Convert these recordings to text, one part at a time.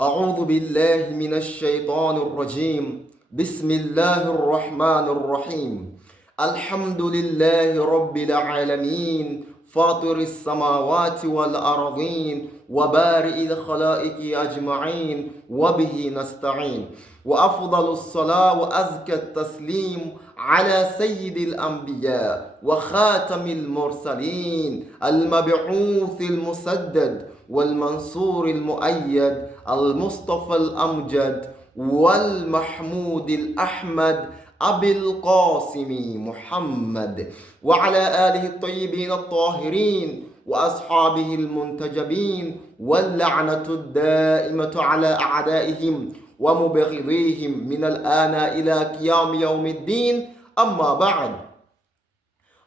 أعوذ بالله من الشيطان الرجيم بسم الله الرحمن الرحيم الحمد لله رب العالمين فاطر السماوات والأرضين وبارئ الخلائق أجمعين وبه نستعين وأفضل الصلاة وأزكى التسليم على سيد الأنبياء وخاتم المرسلين المبعوث المسدد والمنصور المؤيد المصطفى الأمجد والمحمود الأحمد أبي القاسم محمد وعلى آله الطيبين الطاهرين وأصحابه المنتجبين واللعنة الدائمة على أعدائهم ومبغضيهم من الآن إلى قيام يوم الدين أما بعد.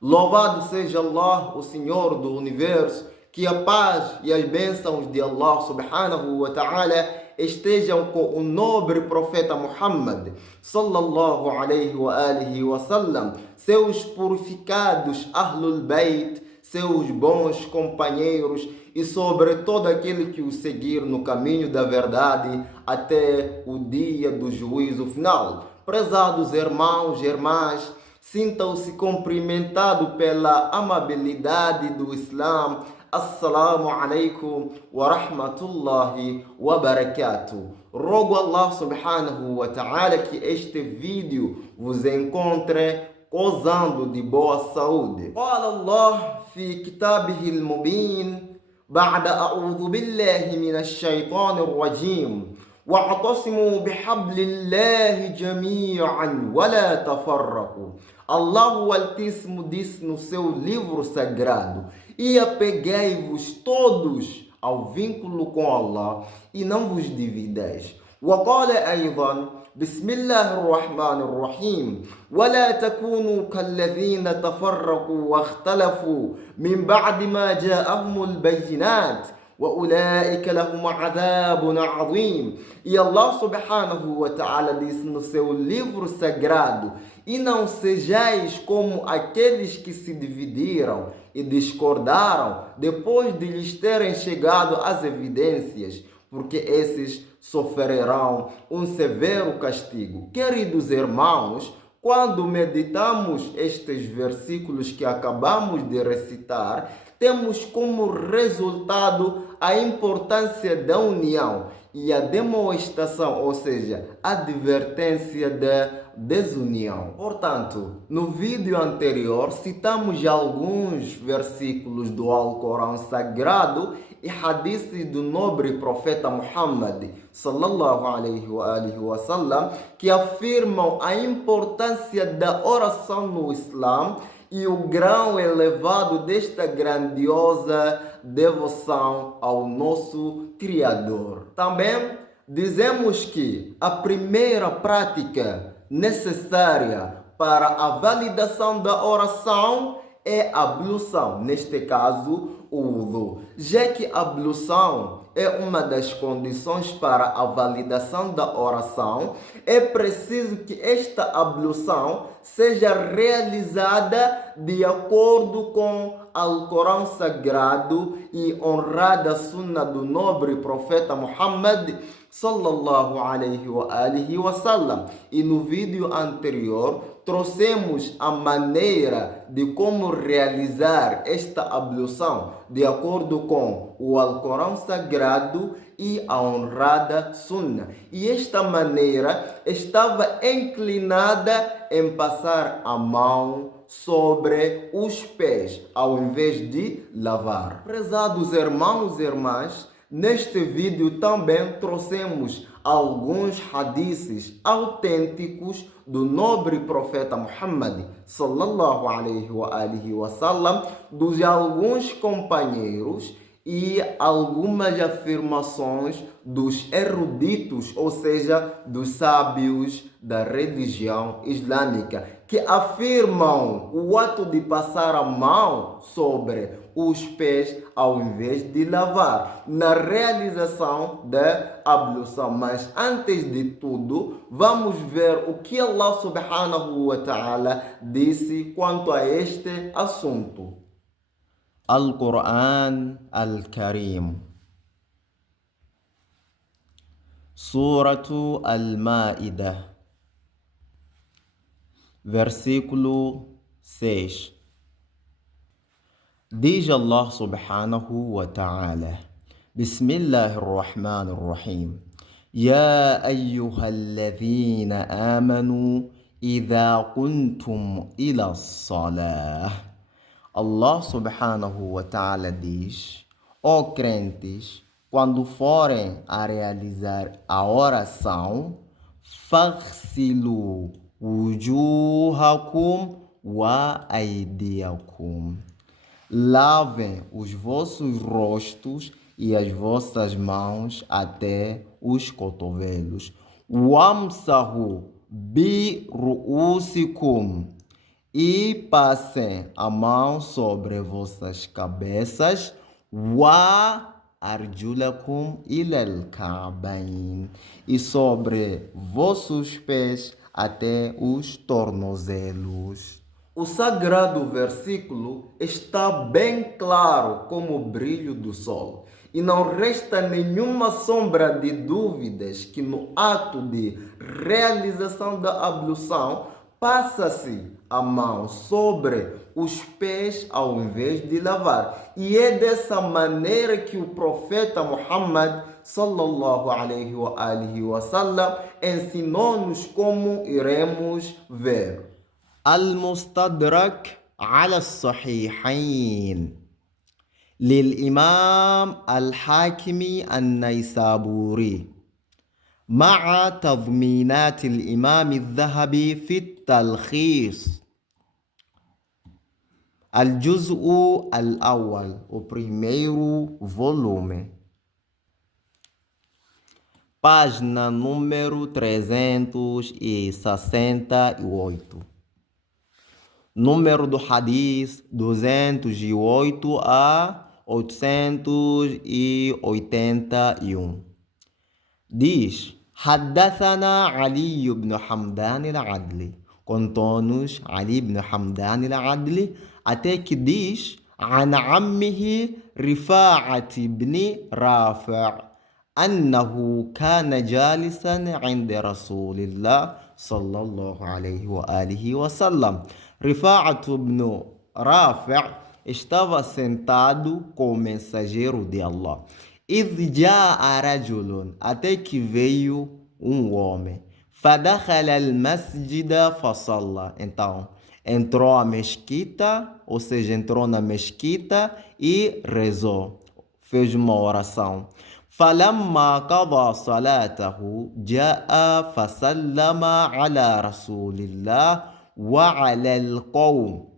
Louvado seja Allah, o Senhor do Universo, que a paz e as bênçãos de Allah subhanahu wa ta'ala estejam com o nobre profeta Muhammad sallallahu alaihi wa alihi wa sallam, seus purificados Ahlul Bayt, seus bons companheiros e sobre todo aquele que o seguir no caminho da verdade até o dia do juízo final. Prezados irmãos e irmãs, sintam-se cumprimentados pela amabilidade do Islã. Assalamu alaikum wa rahmatullahi wa barakatuh. Rogo Allah subhanahu wa ta'ala que este vídeo vos encontre gozando de boa saúde. Qala Allah fi kitabihi al-mubin ba'da a'udhu billahi minash shaitanir rajim واعتصموا بحبل الله جميعا ولا تفرقوا. Allah o Altíssimo disse no seu livro sagrado: e apeguei-vos todos ao vínculo com Allah e não vos dividais. وقال أيضا بسم الله الرحمن الرحيم ولا تكونوا كالذين تفرقوا واختلفوا من بعد ما جاءهم البينات وَأُولَٰئِكَ لَهُمْ عَذَابٌ عَظِيمٌ. E Allah subhanahu wa ta'ala disse no seu livro sagrado: e não sejais como aqueles que se dividiram e discordaram depois de lhes terem chegado as evidências, porque esses sofrerão um severo castigo. Queridos irmãos, quando meditamos estes versículos que acabamos de recitar, temos como resultado a importância da união e a demonstração, ou seja, a advertência da desunião. Portanto, no vídeo anterior citamos alguns versículos do Alcorão Sagrado e hadiths do nobre profeta Muhammad sallallahu alaihi wa sallam que afirmam a importância da oração no Islã e o grau elevado desta grandiosa devoção ao nosso Criador. Também dizemos que a primeira prática necessária para a validação da oração é a ablução, neste caso o wudu, já que a ablução é uma das condições para a validação da oração. É preciso que esta ablução seja realizada de acordo com o Alcorão Sagrado e honrada sunna do nobre profeta Muhammad sallallahu alaihi wa sallam. E no vídeo anterior trouxemos a maneira de como realizar esta ablução de acordo com o Alcorão Sagrado e a honrada sunna. E esta maneira estava inclinada em passar a mão sobre os pés, ao invés de lavar. Prezados irmãos e irmãs, neste vídeo também trouxemos alguns hadiths autênticos do nobre profeta Muhammad sallallahu alaihi wa sallam, dos alguns companheiros e algumas afirmações dos eruditos, ou seja, dos sábios da religião islâmica, que afirmam o ato de passar a mão sobre os pés ao invés de lavar, na realização da ablução. Mas antes de tudo, vamos ver o que Allah subhanahu wa ta'ala disse quanto a este assunto. Al-Quran Al-Karim. Suratu Al-Ma'idah, versículo 6. Diz Allah subhanahu wa ta'ala: Bismillahirrahmanirrahim. Ya ayyuhalladhina amanu idha kuntum ila salah. Allah subhanahu wa ta'ala diz: ó crentes, quando forem a realizar a oração, faghsilu wujuhakum wa aydiyakum. Lavem os vossos rostos e as vossas mãos até os cotovelos. Wamsahu bi ru'usikum, e passem a mão sobre vossas cabeças. Wa arjulakum ilal ka'bayn, e sobre vossos pés até os tornozelos. O sagrado versículo está bem claro como o brilho do sol, e não resta nenhuma sombra de dúvidas que no ato de realização da ablução passa-se a mão sobre os pés ao invés de lavar. E é dessa maneira que o profeta Muhammad sallallahu alaihi wa sallam ensinou-nos como iremos ver. المستدرك على الصحيحين للإمام الحاكمي النيسابوري مع تضمينات الإمام الذهبي في التلخيص. الجزء الأول, o primeiro volume. Página número 368. Número do Hadith 208 a 881. Diz: Haddathana Ali ibn Hamdan al-Adli. Contou-nos Ali ibn Hamdan al-Adli, até que diz: An ammihi Rifa'at ibn Rafi' أنه كان جالسا عند رسول الله صلى الله عليه وآله وسلم. Rifa'at ibn Rafi' estava sentado com o mensageiro de Allah. إذ جاء رجل, até que veio um homem. فدخل المسجد فصلى. Então, entrou a mesquita, ou seja, entrou na mesquita e rezou. Fez uma oração. فلما قضى صلاته جاء فسلم على رسول الله وعلى القوم.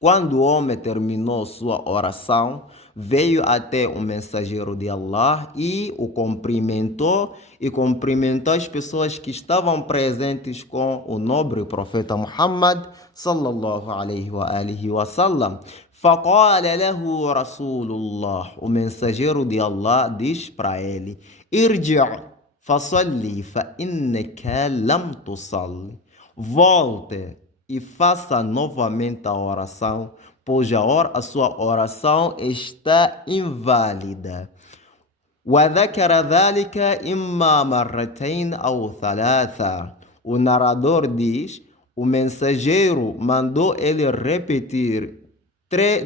Quando o homem terminou sua oração, veio até o mensageiro de Allah e o cumprimentou, e cumprimentou as pessoas que estavam presentes com o nobre profeta Muhammad sallallahu alaihi wa sallam. فقال له رسول الله, o mensageiro de Allah diz para ele: ارجع فصلي فإنك لم تصلي. Volte e faça novamente a oração, pois a sua oração está inválida. وذكر ذلك إما مرتين أو ثلاثة. O narrador diz: o mensageiro mandou ele repetir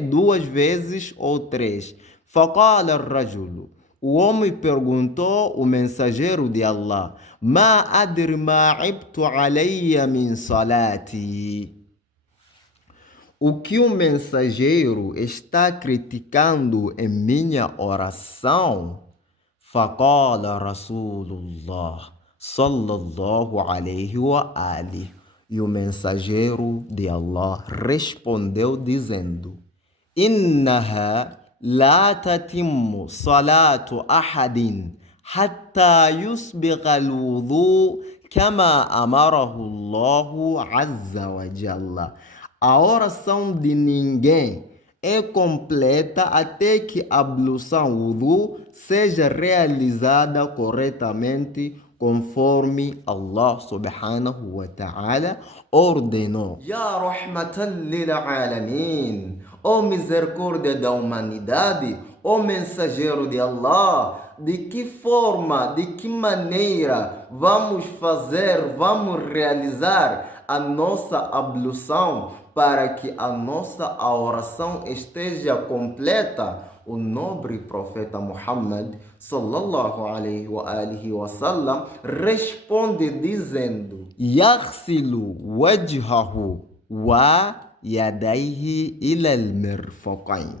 duas vezes ou três. فقال الرجل, o homem perguntou o mensageiro de Allah: ما أدري ما عبت علي من صلاتي. O que o mensageiro está criticando em minha oração? فقال رسول الله صلى الله عليه وآله. E o mensageiro de Allah respondeu dizendo: إنها لا تتم صلاة أحد حتى يسبغ الوضوء كما أمره الله عز وجل. A oração de ninguém é completa até que a ablução wudu seja realizada corretamente conforme Allah subhanahu wa ta'ala ordenou. Ya rahmatan lil alamin, ó misericórdia da humanidade, ó mensageiro de Allah, de que forma, de que maneira vamos fazer, vamos realizar a nossa ablução para que a nossa oração esteja completa. O nobre profeta Muhammad sallallahu alaihi wa alihi wasallam responde dizendo: Yaghsilu wajhahu wa yadaihi ila al-mirfaqain.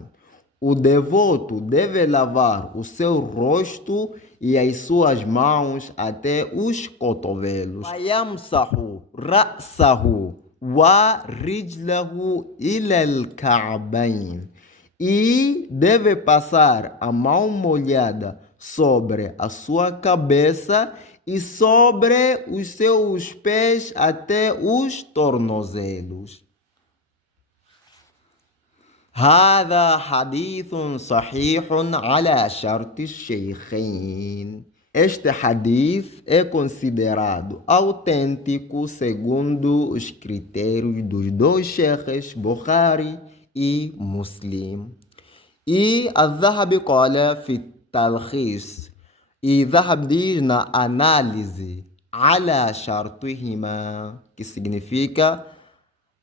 O devoto deve lavar o seu rosto e as suas mãos até os cotovelos. Wayamsahu ra'sahu wa rijlahu ila al-ka'bayn. E deve passar a mão molhada sobre a sua cabeça e sobre os seus pés até os tornozelos. هذا حديث صحيح على شرط الشيخين. Este hadith é considerado autêntico segundo os critérios dos dois sheikhs Bukhari e Muslim. E Al-Dhahabi قال في التلخيص. E Dhahab diz na análise على شرطهما, que significa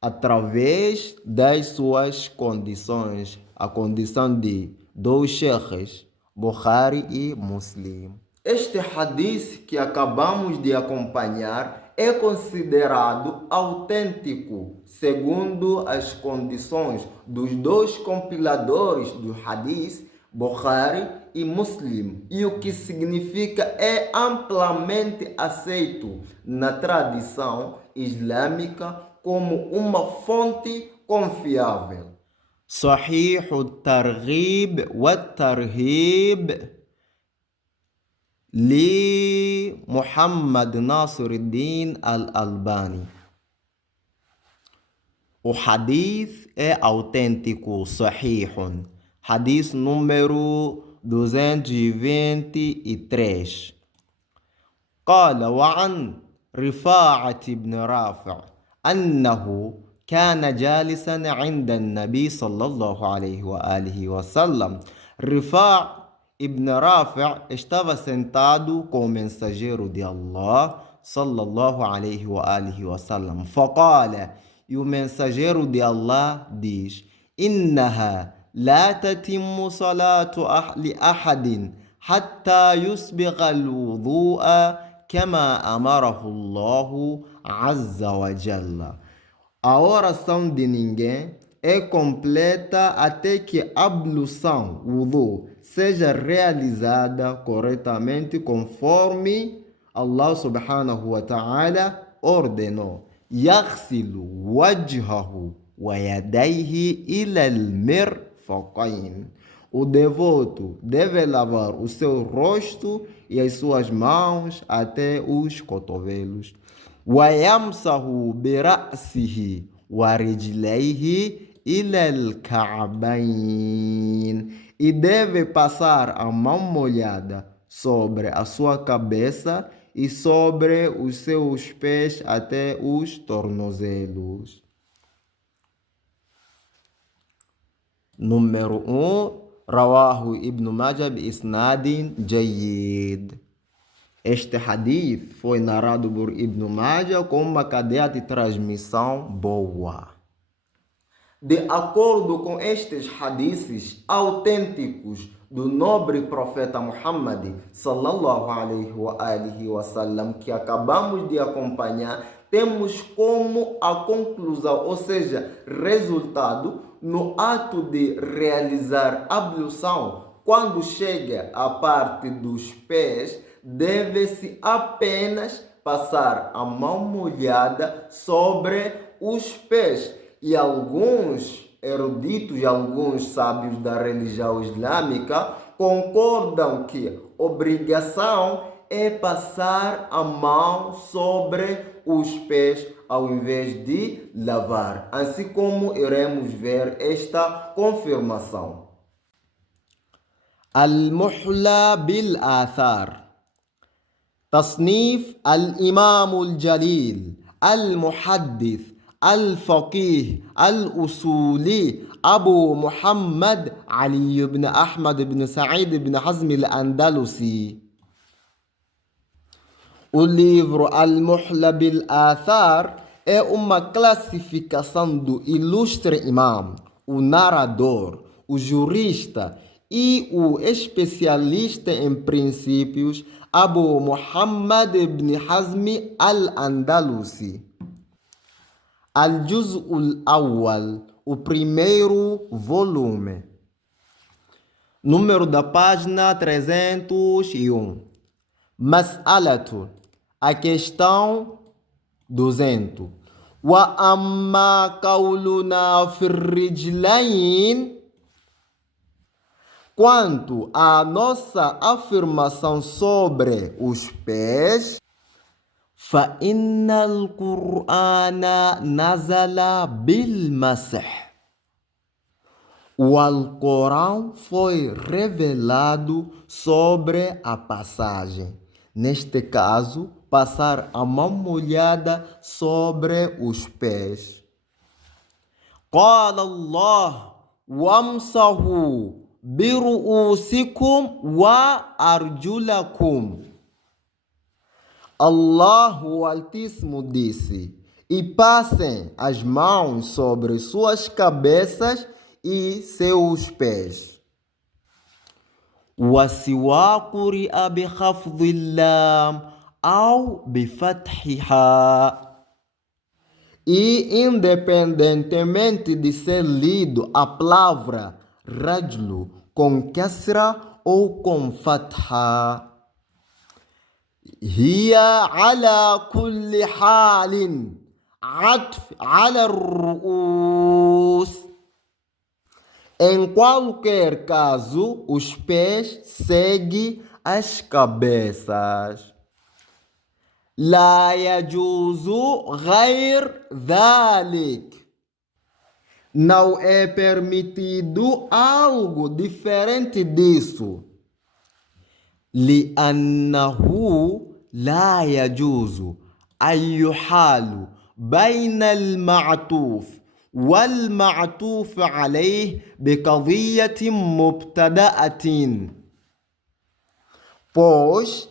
através das suas condições, a condição de dois sheikhs, Bukhari e Muslim. Este hadith que acabamos de acompanhar é considerado autêntico segundo as condições dos dois compiladores do hadith, Bukhari e Muslim, e o que significa é amplamente aceito na tradição islâmica como uma fonte confiável. Sahih al-Targhib wa-Tarhib li Muhammad Nasiruddin al-Albani. O hadith é autêntico, sahihun. Hadith número 223. قال وعن رفاعة بن رافع أنه كان جالسا عند النبي صلى الله عليه وآله وسلم. Rifá ibn Rafi' estava sentado com o mensageiro de Allah sallallahu alaihi wa alihi wasallam. فقال, e o mensageiro de Allah diz: إنها لا تتم صلاة لأحد حتى يسبغ الوضوء كما أمره الله عز وجل. A oração de ninguém é completa até que a ablução, wudu, seja realizada corretamente conforme Allah subhanahu wa ta'ala ordenou. Yaghsilu wajhahu wa yadayhi ila al-mirfaqayn. O devoto deve lavar o seu rosto e as suas mãos até os cotovelos. وَيَمْسَهُ بِرَأْسِهِ وَرِجْلَيْهِ إِلَى الْكَعْبَيْنِ. E deve passar a mão molhada sobre a sua cabeça e sobre os seus pés até os tornozelos. Número 1. Rawahu Ibn Majah bi-isnadin jayyid. Este hadith foi narrado por Ibn Majah com uma cadeia de transmissão boa. De acordo com estes hadiths autênticos do nobre profeta Muhammad sallallahu alaihi wa alihi wasallam que acabamos de acompanhar, temos como a conclusão, ou seja, resultado, no ato de realizar ablução, quando chega a parte dos pés, deve-se apenas passar a mão molhada sobre os pés. E alguns eruditos e alguns sábios da religião islâmica concordam que obrigação é passar a mão sobre os pés ao invés de lavar, assim como iremos ver esta confirmação. Al-Muhla bil-Athar. تصنيف الإمام الجليل المحدث الفقيه الأصولي أبو محمد علي بن أحمد بن سعيد بن حزم الأندلسي. O livro Al-Muhla bil Athar é uma classificação do ilustre imam, o narrador, o jurista e o especialista em princípios Abu Muhammad ibn Hazm al-Andalusi. Al-Juz'ul Awwal, o primeiro volume. Número da página 301. Mas'alatu, a questão 200. Wa amma qawluna firrijlain, quanto à nossa afirmação sobre os pés, fa innal Qur'ana nazala bil masih. O Alcorão foi revelado sobre a passagem. Neste caso, passar a mão molhada sobre os pés. Qala Allah wamsahu biru'usikum wa arjulakum. Allah, o Altíssimo, disse: e passem as mãos sobre suas cabeças e seus pés. وَسِوَاقُ قُرِئَ بِخَفْضِ اللَّامِ أو بفتحها. E independentemente de ser lido a palavra rajlu com kasra ou com fatha. هي على كل حال عطف على الرؤوس. Em qualquer caso, os pés seguem as cabeças. لا يجوز غير ذلك. Não é permitido algo diferente disso. لأنه لا يجوز أن يحال بين المعطوف والمعطوف عليه بقضية مبتدأة. Pois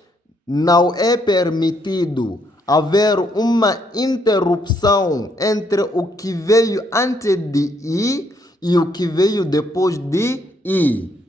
não é permitido haver uma interrupção entre o que veio antes de I e o que veio depois de I.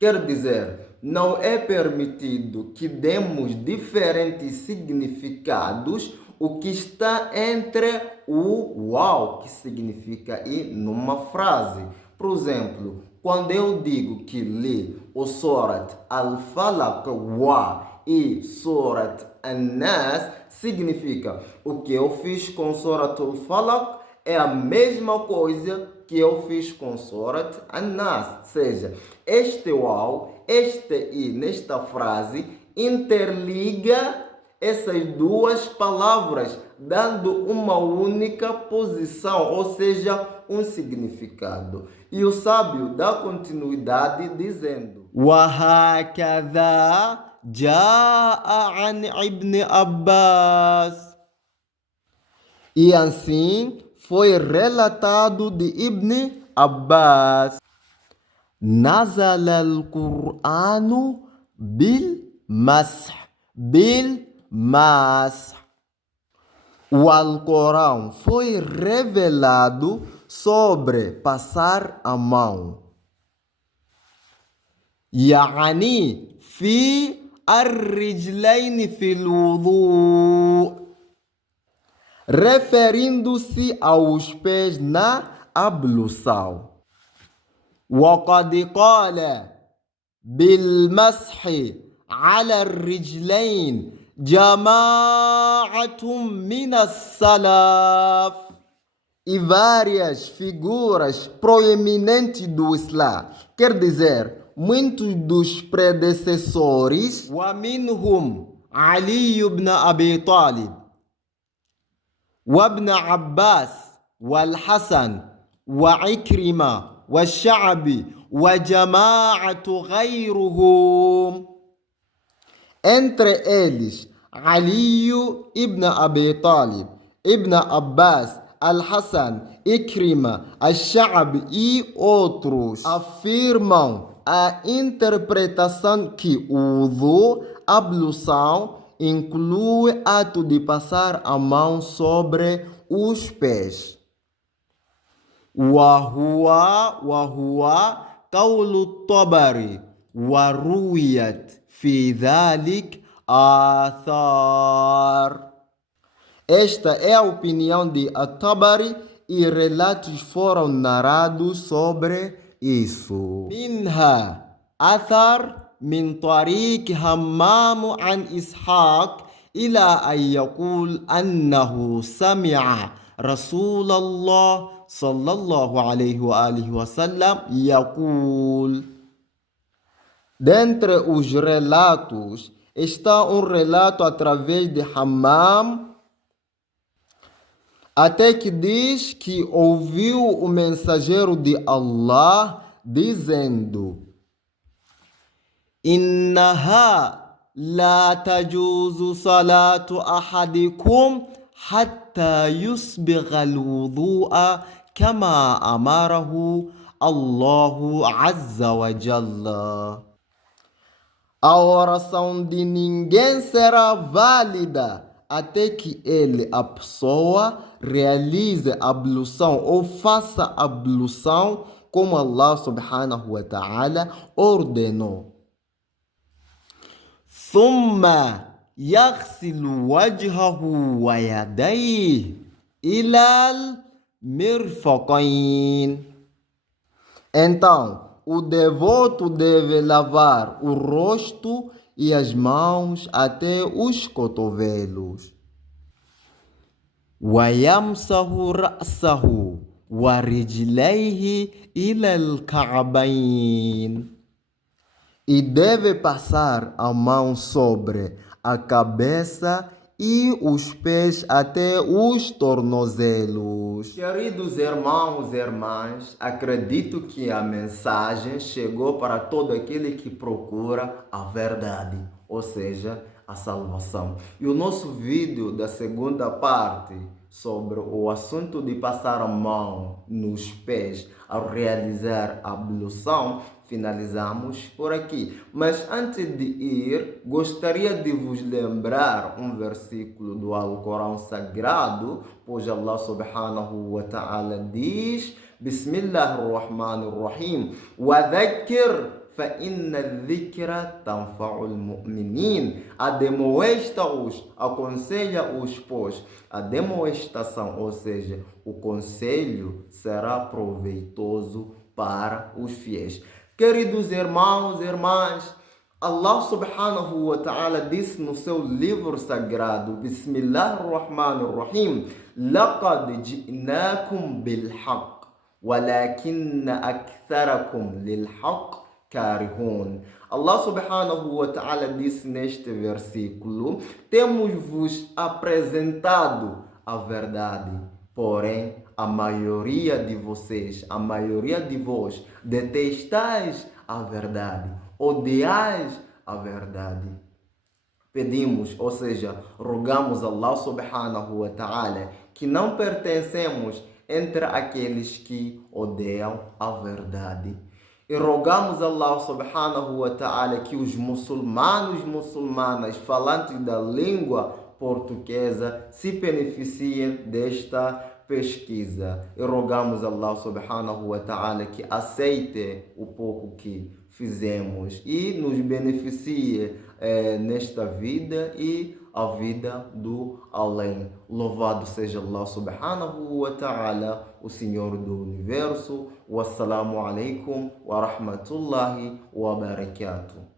Quer dizer, não é permitido que demos diferentes significados o que está entre o uau, que significa I, numa frase. Por exemplo, quando eu digo que li o Surat Al-Falaq wa e Surat An-Nas, significa o que eu fiz com Surat Al-Falaq é a mesma coisa que eu fiz com Surat An-Nas. Ou seja, este uau, este I nesta frase interliga essas duas palavras, dando uma única posição, ou seja, um significado. E o sábio dá continuidade dizendo: وَهَكَذَا جَاءَ عَنْ ابْنِ Abbas. E assim foi relatado de Ibn Abbas. Nazala al-Qur'anu bil-masih. Mas o Alcorão foi revelado sobre passar a mão. يعني في الرجلين في الوضوء. Referindo-se aos pés na ablução. وقد قال بالمسح على الرجلين جماعة من السلف. E várias figuras proeminentes do Islã, quer dizer, muitos dos predecessores, ومنهم علي بن أبي طالب وابن عباس والحسن وعكرمة والشعبي وجماعة غيرهم. Entre eles, Ali ibn Abi Talib Ibn Abbas, Al-Hassan, Ikrima, Al-Sha'b e outros afirmam a interpretação que o wudu, ablução, inclui ato de passar a mão sobre os pés. وهو قول الطبري ورويت في ذلك آثار. Esta é a opinião de At-Tabari e relatos foram narrados sobre isso. منها أثر من طريق همام عن إسحاق إلى أن يقول أنه سمع رسول الله صلى الله عليه وآله وسلم يقول. Dentre os relatos está um relato através de Hammam, até que diz que ouviu o mensageiro de Allah dizendo: إنها لا تجوز صلاة أحدكم حتى يسبغ الوضوء كما أمره الله عز وجل. A oração de ninguém será válida até que ele, a pessoa, realize a ablução ou faça a ablução como Allah subhanahu wa ta'ala ordenou. ثم يغسل وجهه ويديه إلى المرفقين. Então, o devoto deve lavar o rosto e as mãos até os cotovelos. ويمسح رأسه ورجليه إلى الكعبين. E deve passar a mão sobre a cabeça e os pés até os tornozelos. Queridos irmãos e irmãs, acredito que a mensagem chegou para todo aquele que procura a verdade, ou seja, a salvação. E o nosso vídeo da segunda parte sobre o assunto de passar a mão nos pés ao realizar a ablução, finalizamos por aqui. Mas antes de ir, gostaria de vos lembrar um versículo do Alcorão Sagrado, pois Allah subhanahu wa ta'ala diz: Bismillahirrahmanirrahim, وَذَكِّرْ فَإِنَّ الذِّكْرَ تَنْفَعُ الْمُؤْمِنِينَ. Admoesta-os, aconselha-os, pois a demonstração, ou seja, o conselho, será proveitoso para os fiéis. Queridos irmãos e irmãs, Allah subhanahu wa ta'ala disse no seu livro sagrado, Bismillahirrahmanirrahim, لَقَدْ جِئْنَاكُمْ بِالْحَقِّ وَلَكِنَّ أَكْثَرَكُمْ لِلْحَقِّ كَارِهُونَ. Allah subhanahu wa ta'ala disse neste versículo: temos-vos apresentado a verdade, porém a maioria de vocês, a maioria de vós, detestais a verdade, odiais a verdade. Pedimos, ou seja, rogamos a Allah subhanahu wa ta'ala que não pertencemos entre aqueles que odeiam a verdade. E rogamos a Allah subhanahu wa ta'ala que os muçulmanos e muçulmanas falantes da língua portuguesa se beneficiem desta pesquisa. E rogamos a Allah subhanahu wa ta'ala que aceite o pouco que fizemos e nos beneficie nesta vida e a vida do além. Louvado seja Allah subhanahu wa ta'ala, o Senhor do Universo. Wassalamu alaikum wa rahmatullahi wa barakatuh.